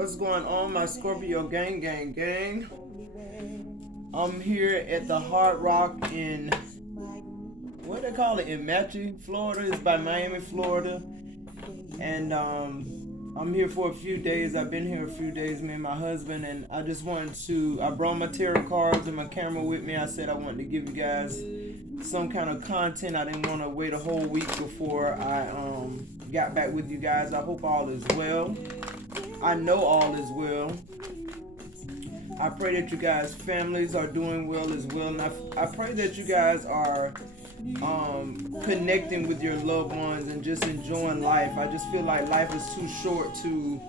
What's going on, my Scorpio gang? I'm here at the Hard Rock in, what they call it, in Matthew, Florida. It's by Miami, Florida. And I'm here for a few days. I've been here a few days, me and my husband. And I just wanted to, I brought my tarot cards and my camera with me. I said I wanted to give you guys some kind of content. I didn't want to wait a whole week before I got back with you guys. I hope all is well. I know all is well. I pray that you guys' families are doing well as well. And I pray that you guys are connecting with your loved ones and just enjoying life. I just feel like life is too short to,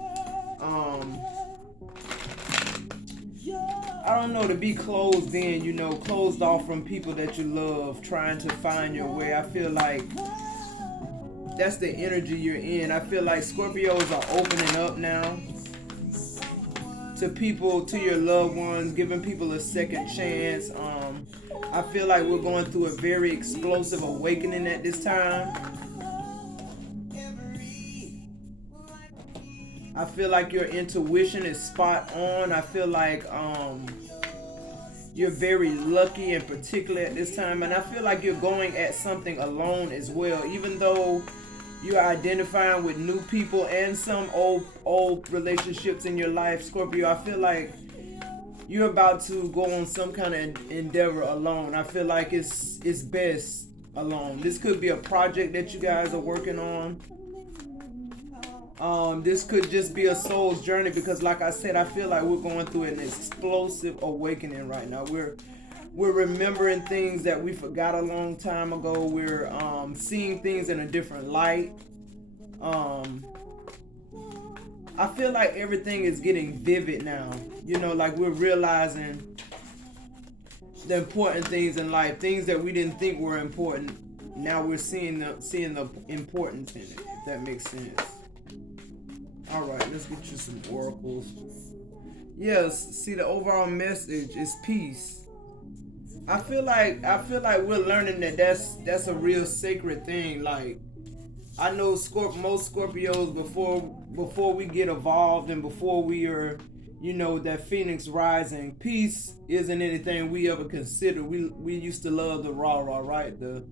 I don't know, to be closed in, closed off from people that you love, trying to find your way. I feel like that's the energy you're in. I feel like Scorpios are opening up now to people, to your loved ones, giving people a second chance. I feel like we're going through a very explosive awakening at this time. I feel like your intuition is spot on. I feel like you're very lucky and particular at this time. And I feel like you're going at something alone as well. Even though you're identifying with new people and some old relationships in your life, Scorpio, I feel like you're about to go on some kind of endeavor alone. I feel like it's best alone. This could be a project that you guys are working on. This could just be a soul's journey because, like I said, I feel like we're going through an explosive awakening right now. We're remembering things that we forgot a long time ago. We're seeing things in a different light. I feel like everything is getting vivid now. Like we're realizing the important things in life, things that we didn't think were important. Now we're seeing the importance in it, if that makes sense. All right, let's get you some oracles. Yes, see, the overall message is peace. I feel like we're learning that that's a real sacred thing. Like, I know most Scorpios before we get evolved and before we are, that phoenix rising, peace isn't anything we ever considered. We used to love the rah, right? The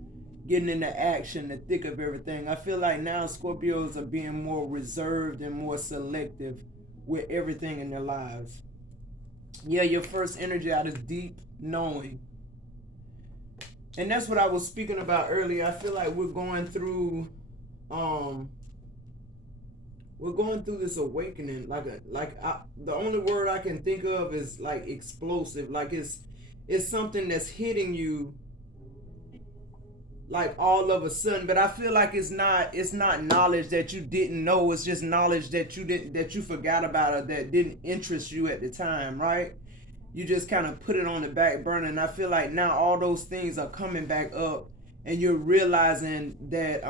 getting into action, the thick of everything. I feel like now Scorpios are being more reserved and more selective with everything in their lives. Yeah, your first energy out is deep knowing. And that's what I was speaking about earlier. I feel like we're going through this awakening. The only word I can think of is like explosive. Like it's something that's hitting you like all of a sudden. But I feel like it's not knowledge that you didn't know. It's just knowledge that you forgot about or that didn't interest you at the time, right? You just kind of put it on the back burner. And I feel like now all those things are coming back up and you're realizing that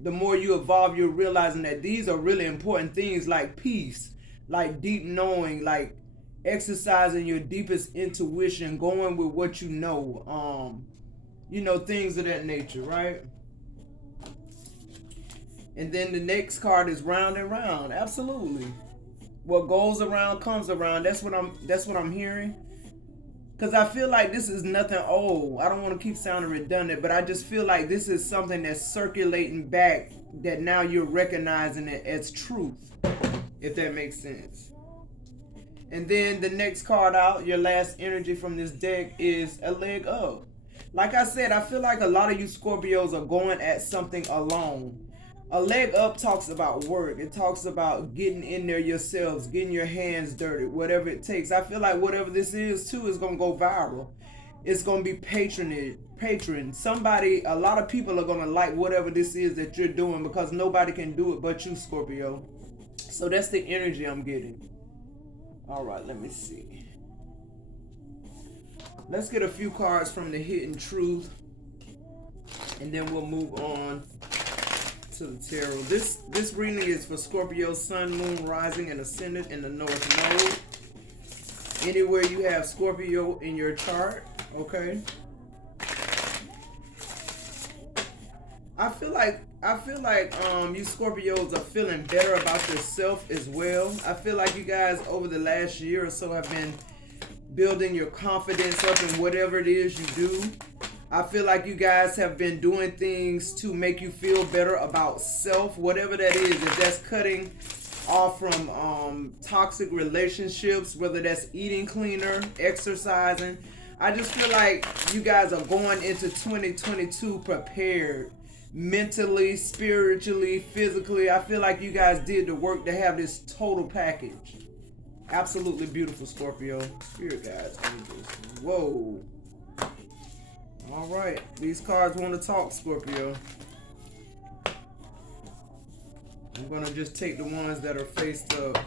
the more you evolve, you're realizing that these are really important things, like peace, like deep knowing, like exercising your deepest intuition, going with what you know, things of that nature, right? And then the next card is round and round. Absolutely. What goes around comes around. That's what I'm hearing. Because I feel like this is nothing old. I don't want to keep sounding redundant, but I just feel like this is something that's circulating back that now you're recognizing it as truth, if that makes sense. And then the next card out, your last energy from this deck, is a leg up. Like I said, I feel like a lot of you Scorpios are going at something alone. A leg up talks about work. It talks about getting in there yourselves, getting your hands dirty, whatever it takes. I feel like whatever this is too is going to go viral. It's going to be patron. A lot of people are going to like whatever this is that you're doing because nobody can do it but you, Scorpio. So that's the energy I'm getting. All right, let me see. Let's get a few cards from the Hidden Truth, and then we'll move on to the tarot. This reading is for Scorpio, Sun, Moon, Rising, and Ascendant in the North Node. Anywhere you have Scorpio in your chart, okay? I feel like I feel like you Scorpios are feeling better about yourself as well. I feel like you guys over the last year or so have been building your confidence up in whatever it is you do. I feel like you guys have been doing things to make you feel better about self, whatever that is. If that's cutting off from toxic relationships, whether that's eating cleaner, exercising. I just feel like you guys are going into 2022 prepared mentally, spiritually, physically. I feel like you guys did the work to have this total package. Absolutely beautiful, Scorpio. Spirit guides, angels. Whoa. All right. These cards want to talk, Scorpio. I'm going to just take the ones that are faced up.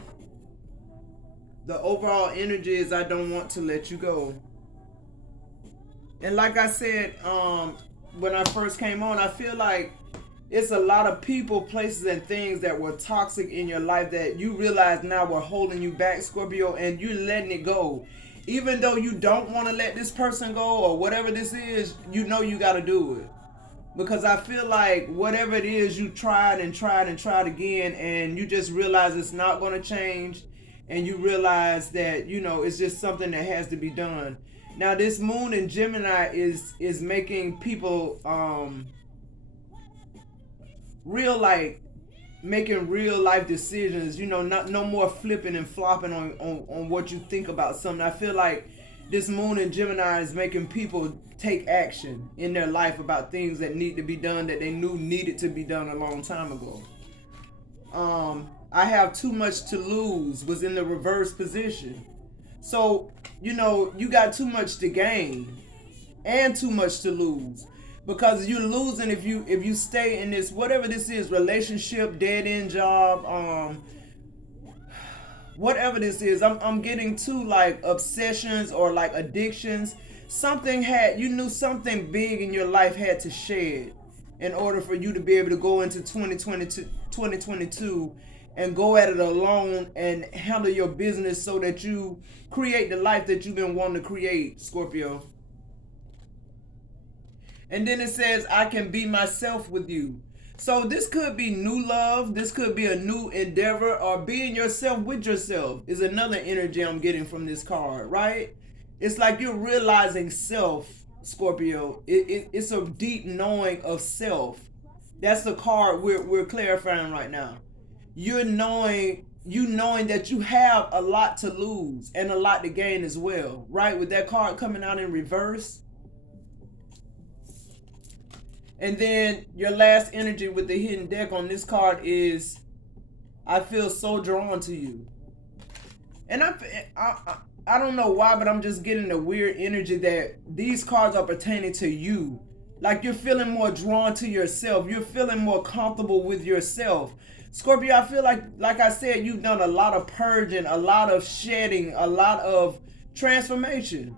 The overall energy is I don't want to let you go. And like I said, when I first came on, I feel like it's a lot of people, places, and things that were toxic in your life that you realize now were holding you back, Scorpio, and you're letting it go. Even though you don't want to let this person go or whatever this is, you know you got to do it. Because I feel like whatever it is, you tried and tried and tried again, and you just realize it's not going to change, and you realize that, you know, it's just something that has to be done. Now, this moon in Gemini is making people making real life decisions, you know, no more flipping and flopping on what you think about something. I feel like this moon in Gemini is making people take action in their life about things that need to be done that they knew needed to be done a long time ago. I have too much to lose was in the reverse position. So, you know, you got too much to gain and too much to lose. Because you're losing if you stay in this, whatever this is, relationship, dead-end job, whatever this is. I'm getting to like obsessions or like addictions. You knew something big in your life had to shed in order for you to be able to go into 2022 and go at it alone and handle your business so that you create the life that you've been wanting to create, Scorpio. And then it says, I can be myself with you. So this could be new love. This could be a new endeavor, or being yourself with yourself is another energy I'm getting from this card, right? It's like you're realizing self, Scorpio. It's a deep knowing of self. That's the card we're clarifying right now. You knowing that you have a lot to lose and a lot to gain as well, right? With that card coming out in reverse. And then your last energy with the hidden deck on this card is, I feel so drawn to you. And I don't know why, but I'm just getting the weird energy that these cards are pertaining to you. Like you're feeling more drawn to yourself. You're feeling more comfortable with yourself. Scorpio, I feel like I said, you've done a lot of purging, a lot of shedding, a lot of transformation.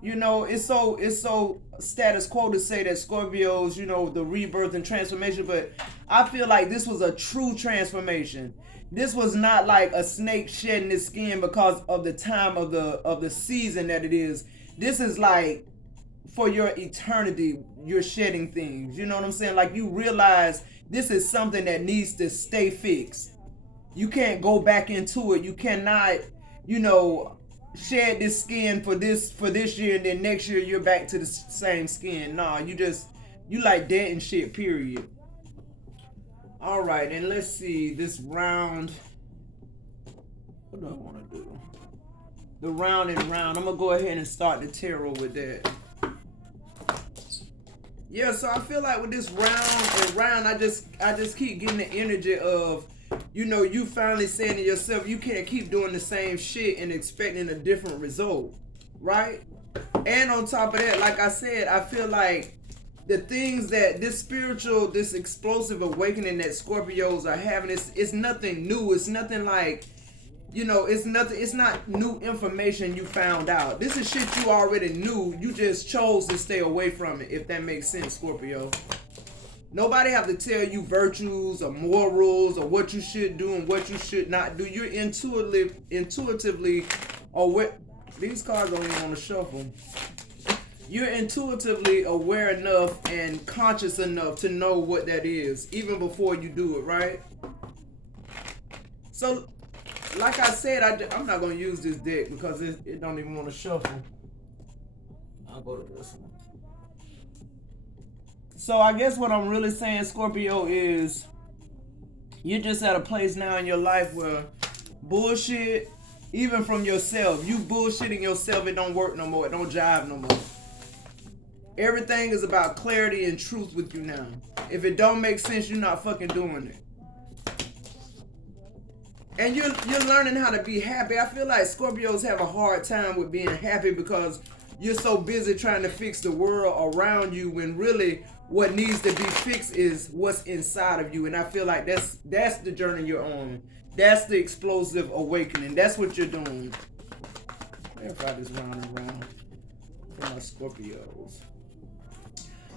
You know, it's so status quo to say that Scorpios, you know, the rebirth and transformation, but I feel like this was a true transformation. This was not like a snake shedding its skin because of the time of the season that it is. This is like for your eternity, you're shedding things. You know what I'm saying? Like you realize this is something that needs to stay fixed. You can't go back into it. You cannot, you know, shed this skin for this year and then next year you're back to the same skin. Nah, you like dead and shit, period. All right, and let's see this round. What do I want to do? The round and round. I'm gonna go ahead and start the tarot with that. Yeah, so I feel like with this round and round, I just keep getting the energy of, you know, you finally saying to yourself, you can't keep doing the same shit and expecting a different result, right? And on top of that, like I said, I feel like the things that this explosive awakening that Scorpios are having, it's nothing new. It's nothing like, you know, it's not new information you found out. This is shit you already knew. You just chose to stay away from it, if that makes sense, Scorpio. Nobody have to tell you virtues or morals or what you should do and what you should not do. You're intuitively, or what these cards don't even want to shuffle. you're intuitively aware enough and conscious enough to know what that is, even before you do it, right? So, like I said, I'm not going to use this deck because it don't even want to shuffle. I'll go to this one. So I guess what I'm really saying, Scorpio, is you're just at a place now in your life where bullshit, even from yourself, you bullshitting yourself, it don't work no more. It don't jive no more. Everything is about clarity and truth with you now. If it don't make sense, you're not fucking doing it. And you're learning how to be happy. I feel like Scorpios have a hard time with being happy because you're so busy trying to fix the world around you when really what needs to be fixed is what's inside of you. And I feel like that's the journey you're on. That's the explosive awakening. That's what you're doing. If I just round and round for my Scorpios.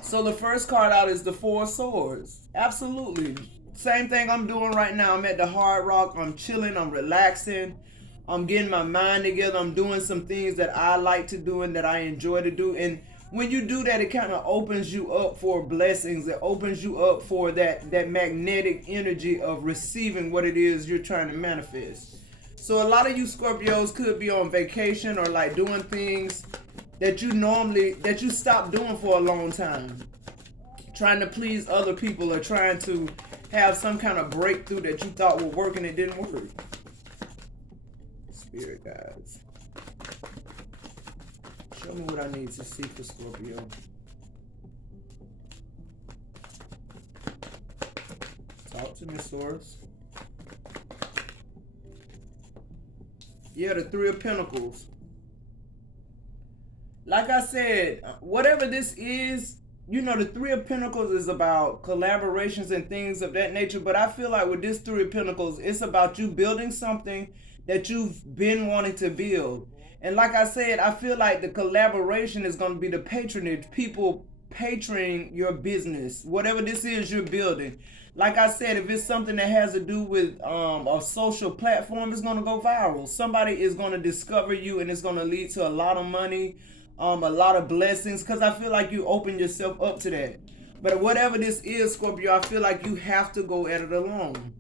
So the first card out is the Four of Swords. Absolutely. Same thing I'm doing right now. I'm at the Hard Rock. I'm chilling. I'm relaxing. I'm getting my mind together. I'm doing some things that I like to do and that I enjoy to do. And when you do that, it kind of opens you up for blessings. It opens you up for that magnetic energy of receiving what it is you're trying to manifest. So a lot of you Scorpios could be on vacation or like doing things that you stopped doing for a long time. Trying to please other people or trying to have some kind of breakthrough that you thought would work and it didn't work. Spirit guides. Show me what I need to see for Scorpio. Talk to me, Source. Yeah, the Three of Pentacles. Like I said, whatever this is, you know, the Three of Pentacles is about collaborations and things of that nature. But I feel like with this Three of Pentacles, it's about you building something that you've been wanting to build. And like I said, I feel like the collaboration is going to be the patronage, people patroning your business, whatever this is you're building. Like I said, if it's something that has to do with a social platform, it's going to go viral. Somebody is going to discover you and it's going to lead to a lot of money, a lot of blessings, because I feel like you open yourself up to that. But whatever this is, Scorpio, I feel like you have to go at it alone.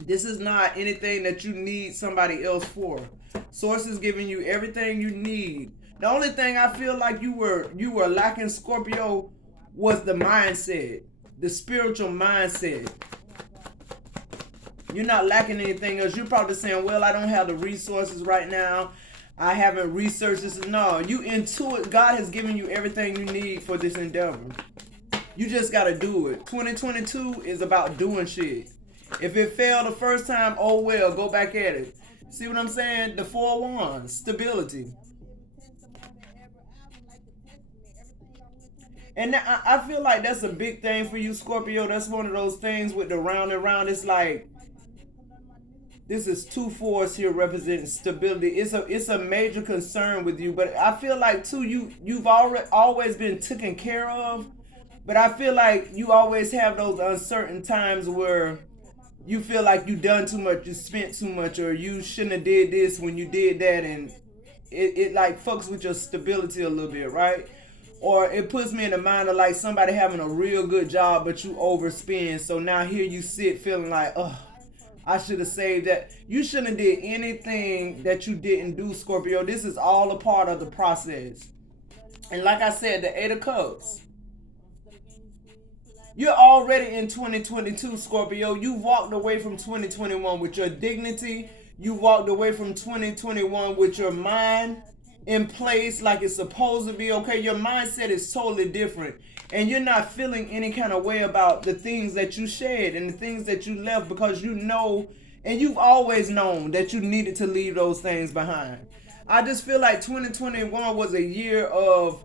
This is not anything that you need somebody else for. Source is giving you everything you need. The only thing I feel like you were lacking, Scorpio, was the mindset, the spiritual mindset. You're not lacking anything else. You're probably saying, well, I don't have the resources right now. I haven't researched this. No, you intuit. God has given you everything you need for this endeavor. You just got to do it. 2022 is about doing shit. If it failed the first time, oh well, go back at it. See what I'm saying? The Four of Wands, stability. And I feel like that's a big thing for you, Scorpio. That's one of those things with the round and round. It's like, this is two fours here representing stability. It's a major concern with you. But I feel like, too, you've always been taken care of. But I feel like you always have those uncertain times where you feel like you done too much, you spent too much, or you shouldn't have did this when you did that, and it like fucks with your stability a little bit, right? Or it puts me in the mind of like somebody having a real good job, but you overspend. So now here you sit feeling like, oh, I should have saved that. You shouldn't have did anything that you didn't do, Scorpio. This is all a part of the process. And like I said, the Eight of Cups. You're already in 2022, Scorpio. You walked away from 2021 with your dignity. You walked away from 2021 with your mind in place like it's supposed to be, okay? Your mindset is totally different. And you're not feeling any kind of way about the things that you shed and the things that you left, because you know, and you've always known that you needed to leave those things behind. I just feel like 2021 was a year of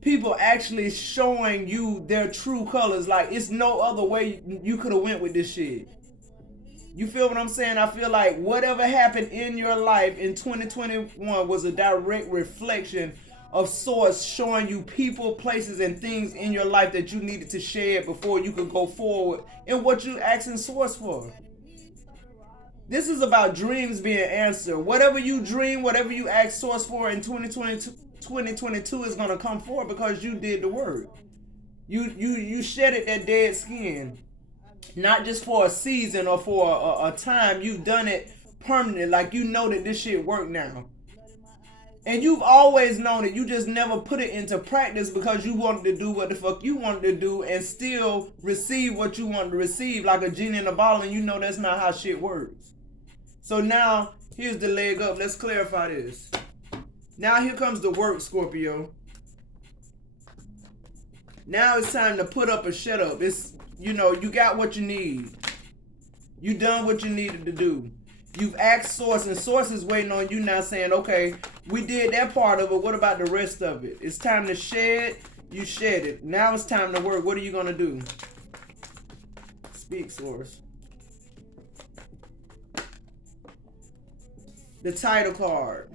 people actually showing you their true colors. Like, it's no other way you could have went with this shit. You feel what I'm saying? I feel like whatever happened in your life in 2021 was a direct reflection of Source showing you people, places, and things in your life that you needed to shed before you could go forward in what you asking Source for. This is about dreams being answered. Whatever you dream, whatever you ask Source for in 2022, 2022 is gonna come forward because you did the work. You shedded that dead skin, not just for a season or for a time. You've done it permanently. Like, you know that this shit work now. And you've always known it. You just never put it into practice because you wanted to do what the fuck you wanted to do and still receive what you wanted to receive, like a genie in a bottle, and you know that's not how shit works. So now, here's the leg up. Let's clarify this. Now here comes the work, Scorpio. Now it's time to put up or shut up. It's, you got what you need. You done what you needed to do. You've asked Source, and Source is waiting on you now saying, okay, we did that part of it. What about the rest of it? It's time to shed. You shed it. Now it's time to work. What are you going to do? Speak, Source. The title card.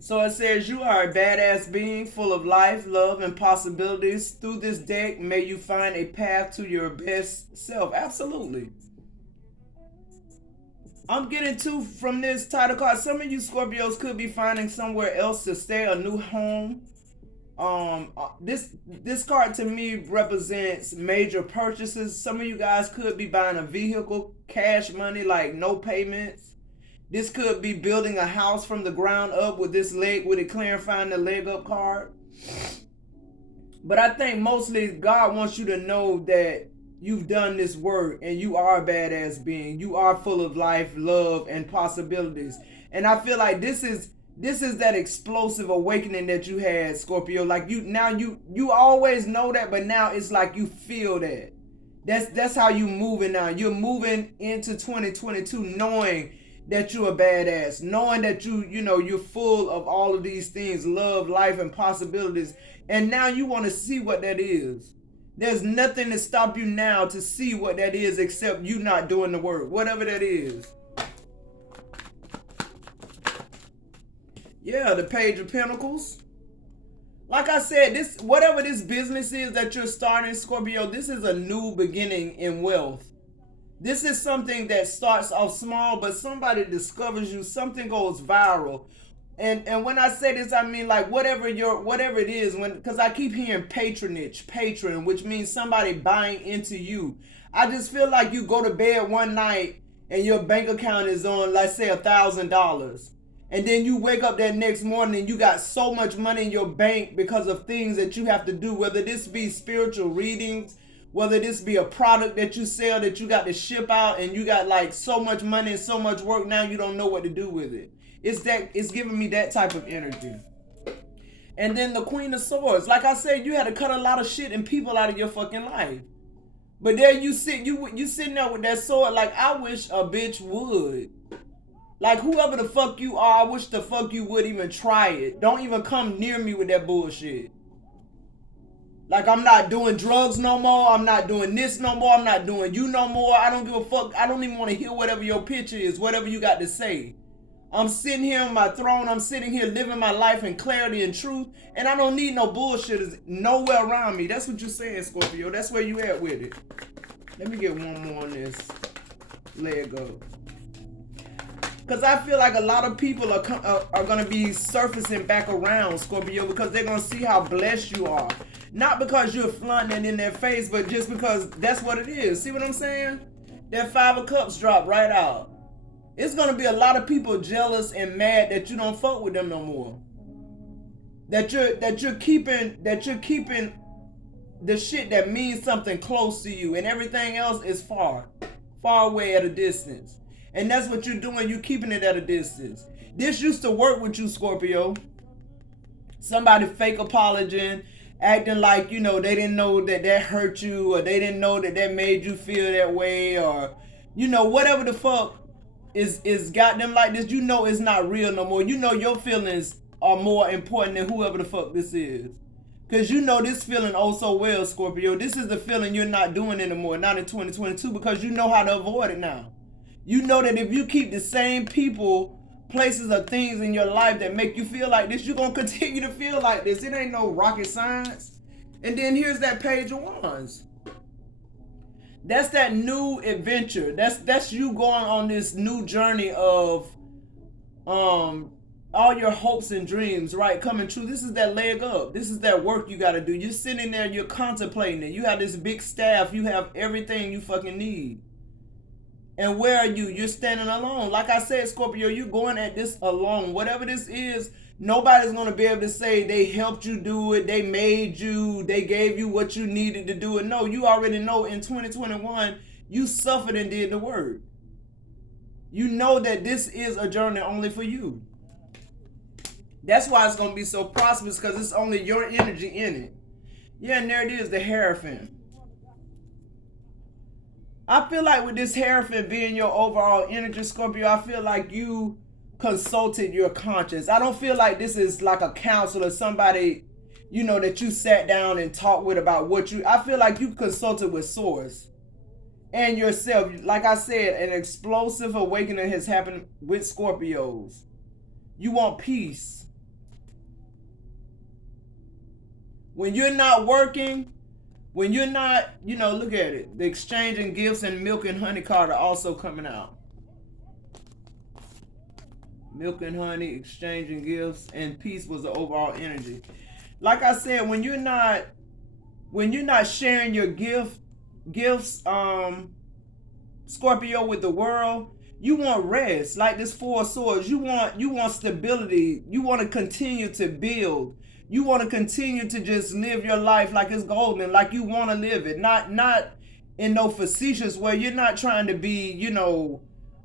So it says, you are a badass being full of life, love, and possibilities. Through this deck, may you find a path to your best self. Absolutely. I'm getting to, from this title card, some of you Scorpios could be finding somewhere else to stay, a new home. This card to me represents major purchases. Some of you guys could be buying a vehicle, cash money, like no payments. This could be building a house from the ground up with this leg, with it clarifying the leg up card. But I think mostly God wants you to know that you've done this work and you are a badass being. You are full of life, love, and possibilities. And I feel like this is that explosive awakening that you had, Scorpio. Like, you always know that, but now it's like you feel that. That's how you moving now. You're moving into 2022 knowing that you're a badass, knowing that you're full of all of these things, love, life, and possibilities. And now you want to see what that is. There's nothing to stop you now to see what that is except you not doing the work, whatever that is. Yeah, the Page of Pentacles. Like I said, whatever this business is that you're starting, Scorpio, this is a new beginning in wealth. This is something that starts off small, but somebody discovers you, something goes viral. And when I say this, I mean like whatever it is, because I keep hearing patron, which means somebody buying into you. I just feel like you go to bed one night and your bank account is on, let's say, $1,000. And then you wake up that next morning and you got so much money in your bank because of things that you have to do, whether this be spiritual readings, whether this be a product that you sell that you got to ship out, and you got like so much money and so much work, now you don't know what to do with it. It's giving me that type of energy. And then the Queen of Swords. Like I said, you had to cut a lot of shit and people out of your fucking life. But there you sit, you sitting there with that sword like, I wish a bitch would. Like, whoever the fuck you are, I wish the fuck you would even try it. Don't even come near me with that bullshit. Like, I'm not doing drugs no more. I'm not doing this no more. I'm not doing you no more. I don't give a fuck. I don't even want to hear whatever your picture is, whatever you got to say. I'm sitting here on my throne. I'm sitting here living my life in clarity and truth. And I don't need no bullshitters nowhere around me. That's what you're saying, Scorpio. That's where you at with it. Let me get one more on this. Leg up. Because I feel like a lot of people are going to be surfacing back around, Scorpio, because they're going to see how blessed you are. Not because you're flaunting it in their face, but just because that's what it is. See what I'm saying? That 5 of Cups dropped right out. It's going to be a lot of people jealous and mad that you don't fuck with them no more. That you're keeping the shit that means something close to you, and everything else is far away at a distance. And that's what you're doing. You're keeping it at a distance. This used to work with you, Scorpio. Somebody fake apologizing, acting like, they didn't know that hurt you, or they didn't know that made you feel that way, or, whatever the fuck is got them like this. It's not real no more. Your feelings are more important than whoever the fuck this is. Because this feeling oh so well, Scorpio. This is the feeling you're not doing anymore, not in 2022, because you know how to avoid it now. You know that if you keep the same people, places, or things in your life that make you feel like this, you're going to continue to feel like this. It ain't no rocket science. And then here's that Page of Wands. That's that new adventure. That's you going on this new journey of all your hopes and dreams, right, coming true. This is that leg up. This is that work you got to do. You're sitting there, you're contemplating it. You have this big staff. You have everything you fucking need. And where are you? You're standing alone. Like I said, Scorpio, you're going at this alone. Whatever this is, nobody's going to be able to say they helped you do it, they made you, they gave you what you needed to do it. No, you already know in 2021, you suffered and did the work. You know that this is a journey only for you. That's why it's going to be so prosperous, because it's only your energy in it. Yeah, and there it is, the Hierophant. I feel like with this Hierophant being your overall energy, Scorpio, I feel like you consulted your conscience. I don't feel like this is like a counselor, somebody, you know, that you sat down and talked with about what you... I feel like you consulted with Source and yourself. Like I said, an explosive awakening has happened with Scorpios. You want peace. When you're not working... When you're not, you know, look at it. The exchanging gifts and milk and honey card are also coming out. Milk and honey, exchanging gifts, and peace was the overall energy. Like I said, when you're not sharing your gifts, Scorpio, with the world, you want rest. Like this Four of Swords, you want stability. You want to continue to build. You want to continue to just live your life like it's golden, like you want to live it. Not in no facetious way. You're not trying to be, you know,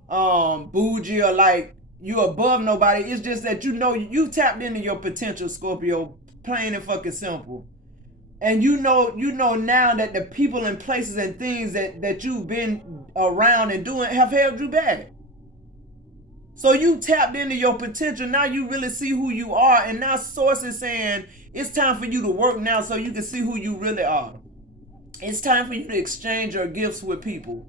bougie or like you're above nobody. It's just that you know you tapped into your potential, Scorpio, plain and fucking simple. And you know now that the people and places and things that you've been around and doing have held you back. So you tapped into your potential. Now you really see who you are. And now Source is saying it's time for you to work now so you can see who you really are. It's time for you to exchange your gifts with people.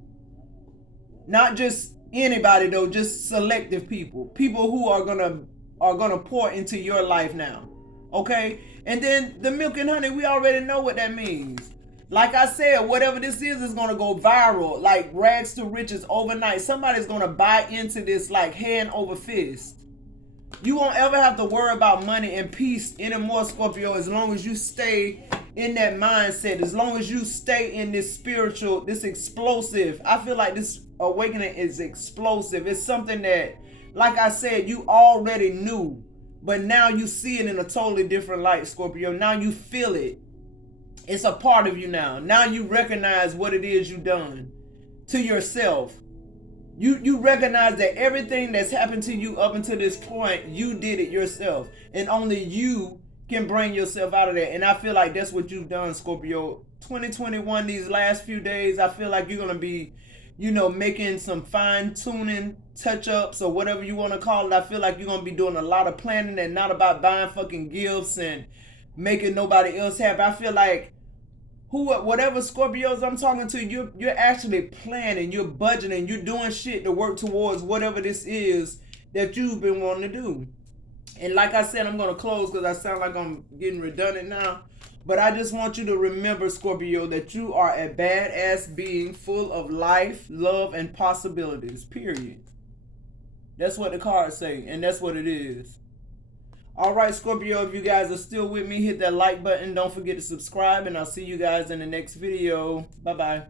Not just anybody though, just selective people. People who are gonna pour into your life now. Okay? And then the milk and honey, we already know what that means. Like I said, whatever this is going to go viral, like rags to riches overnight. Somebody's going to buy into this like hand over fist. You won't ever have to worry about money and peace anymore, Scorpio, as long as you stay in that mindset, as long as you stay in this spiritual, this explosive. I feel like this awakening is explosive. It's something that, like I said, you already knew, but now you see it in a totally different light, Scorpio. Now you feel it. It's a part of you now. Now you recognize what it is you've done to yourself. You recognize that everything that's happened to you up until this point, you did it yourself. And only you can bring yourself out of that. And I feel like that's what you've done, Scorpio. 2021, these last few days, I feel like you're going to be, you know, making some fine-tuning touch-ups or whatever you want to call it. I feel like you're going to be doing a lot of planning and not about buying fucking gifts and making nobody else happy. I feel like whatever Scorpios I'm talking to, you're actually planning, you're budgeting, you're doing shit to work towards whatever this is that you've been wanting to do. And like I said, I'm going to close because I sound like I'm getting redundant now. But I just want you to remember, Scorpio, that you are a badass being full of life, love, and possibilities, period. That's what the cards say, and that's what it is. Alright, Scorpio, if you guys are still with me, hit that like button. Don't forget to subscribe, and I'll see you guys in the next video. Bye-bye.